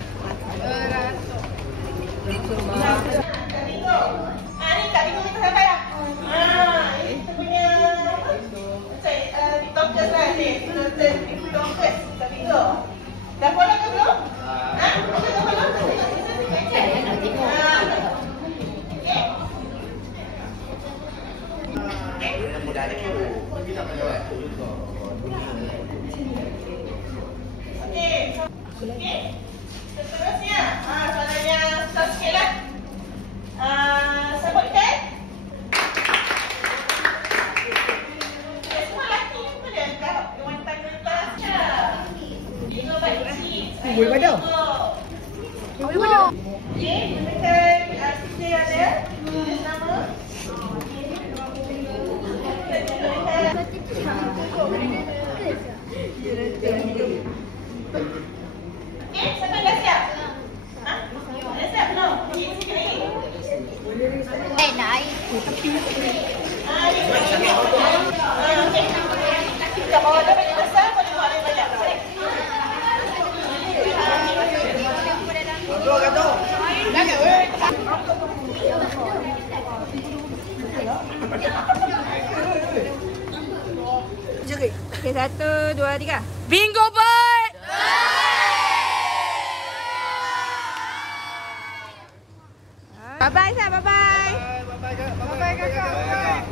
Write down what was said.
makan. Ni Kak Bingung minta sampai dah. Ini kita punya TikTokers lah ni. TikTokers Kak Bingung. Dah follow ke belum? Dah follow? Okey. Seterusnya, soalannya start sikit lah. Sebutkan. Semua lelaki ni pun dia angkat wanita kertas. Bingung baik cik. Boleh padam. Boleh padam. Okey, gunakan sisi ada. Nama. Okey, siapa dah siap? Dah siap belum? Okey, sikit lagi. Nak air. Okey. Kalau ada banyak besar, boleh buat lebih banyak. Boleh. Jerit. Okey, 1, 2, 3. Bingo bird! Bye-bye, Sah. Bye-bye. Bye-bye kakak. Bye-bye kakak.